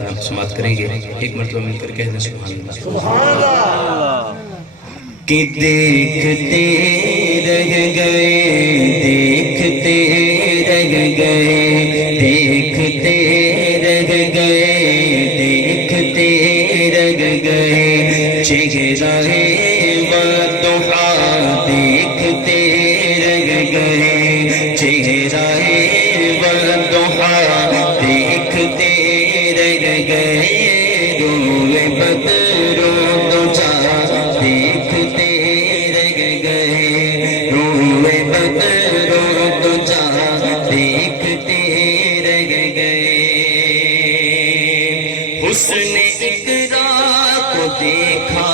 समाप्त करेंगे। एक मरतबा मिलकर कह दें सुभान अल्लाह। कि देखते रह गए, देखते रह गए, देखते रह गए, देखते रह गए, चेहरा वदुहा देखते रह गए, चेहरा वदुहा देखते रह गए, रोए बदरो दुजा देखते रह गए, रोए बदरो दुजा देखते रह गए। हुस्न इकरा को देखा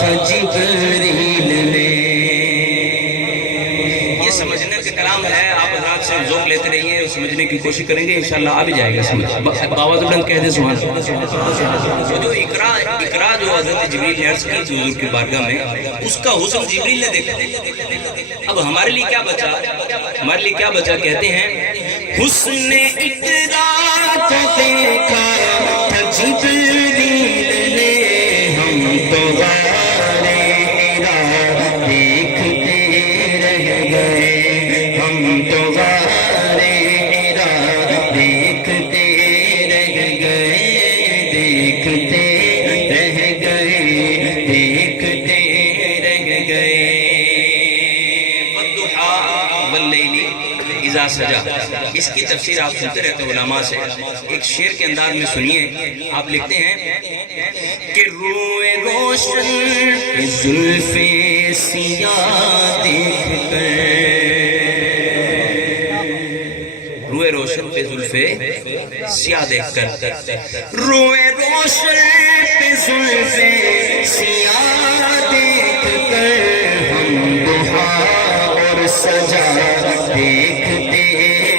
था जिब्रील ने। ये समझने का कलाम है, आप हज़रात से ज़ौक़ लेते रहिए और समझने की कोशिश करेंगे, इंशाअल्लाह आ भी जाएगा समझ। बाबा बुलंद कह दे सुभान अल्लाह। वो जो इकरा जो हज़रत जिब्रील ने अर्ज़ की थी हुज़ूर की बारगाह में, उसका हुस्न जिब्रील ने देखा। अब हमारे लिए क्या बचा, हमारे लिए क्या बचा? कहते हैं हुस्न इकरा को देखा था जिब्रील ने, हम तो गारे हिरा देखते रह गए, हम तो गारे हिरा देखते रह गए, देखते रह गए, देखते रह गए। वद्दुहा वल्लैली इज़ा सजा, इसकी तफसीर आप सुनते रहते हो उलमा से। एक शेर के अंदाज में सुनिए, आप लिखते हैं कि रूए रोशन पे जुल्फे सिया देख कर, रूए रोशन पे जुल्फे सिया देख कर, रूए रोशन पे जुल्फे सिया देख कर, हम दुहा और सजा देखते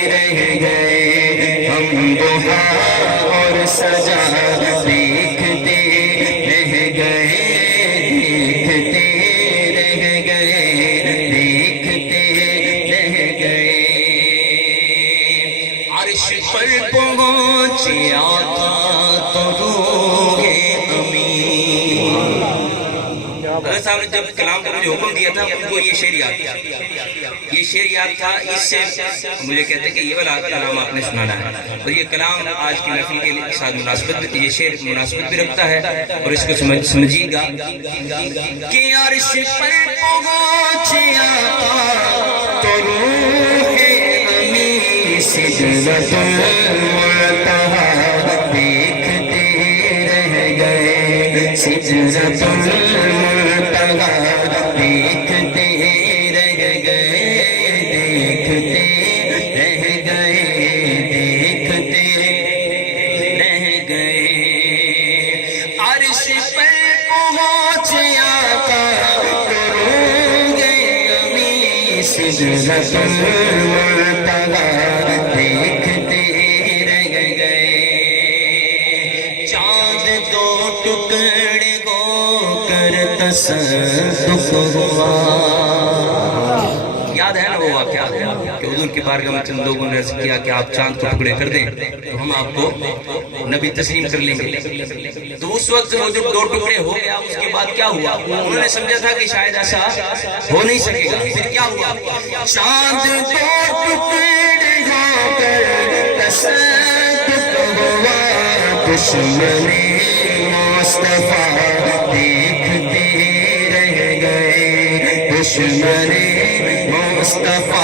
रह गए, हम दुहा और सजा देखते रह गए, देखते रह गए, देखते रह गए। अर्श पर पहुंचे आका तो रोए अमीन। साहब ने जब कलाम को मुझे हुक्म दिया था, उनको ये शेर याद था, ये शेर याद था। इससे मुझे कहते कि ये वाला कलाम आपने सुनाना है, और ये कलाम आज की महफिल के साथ मुनासिबत, ये शेर मुनासिबत भी रखता है, और इसको समझिएगा कि अर्श पर पहुंचे आका तो रूहे अमीन, सिदरतुल मुंतहा देखते रह गए, सिदरतुल मुंतहा देखते रह गए, देखते रह गए, देखते रह गए। अर्श पर पहुंचे आका तो रोए अमीन, सिदरतुल मुंतहा देखते रह गए। चाँद दो टुकड़े होकर तसद्दुक़ हुआ, याद है ना वो वाक़या कि हुज़ूर की बारगाह में चंद लोगों ने अर्ज़ किया कि आप चांद को टुकड़े कर दें तो हम आपको नबी तस्लीम कर लेंगे। तो उस वक्त वो जब दो टुकड़े हो गया, उसके बाद क्या हुआ? उन्होंने समझा था कि शायद ऐसा हो नहीं सकेगा। फिर क्या हुआ? चांद दो टुकड़े होकर तसद्दुक़ हुआ, दुश्मने मुस्तफा देखते रह गए, दुश्मने मुस्तफा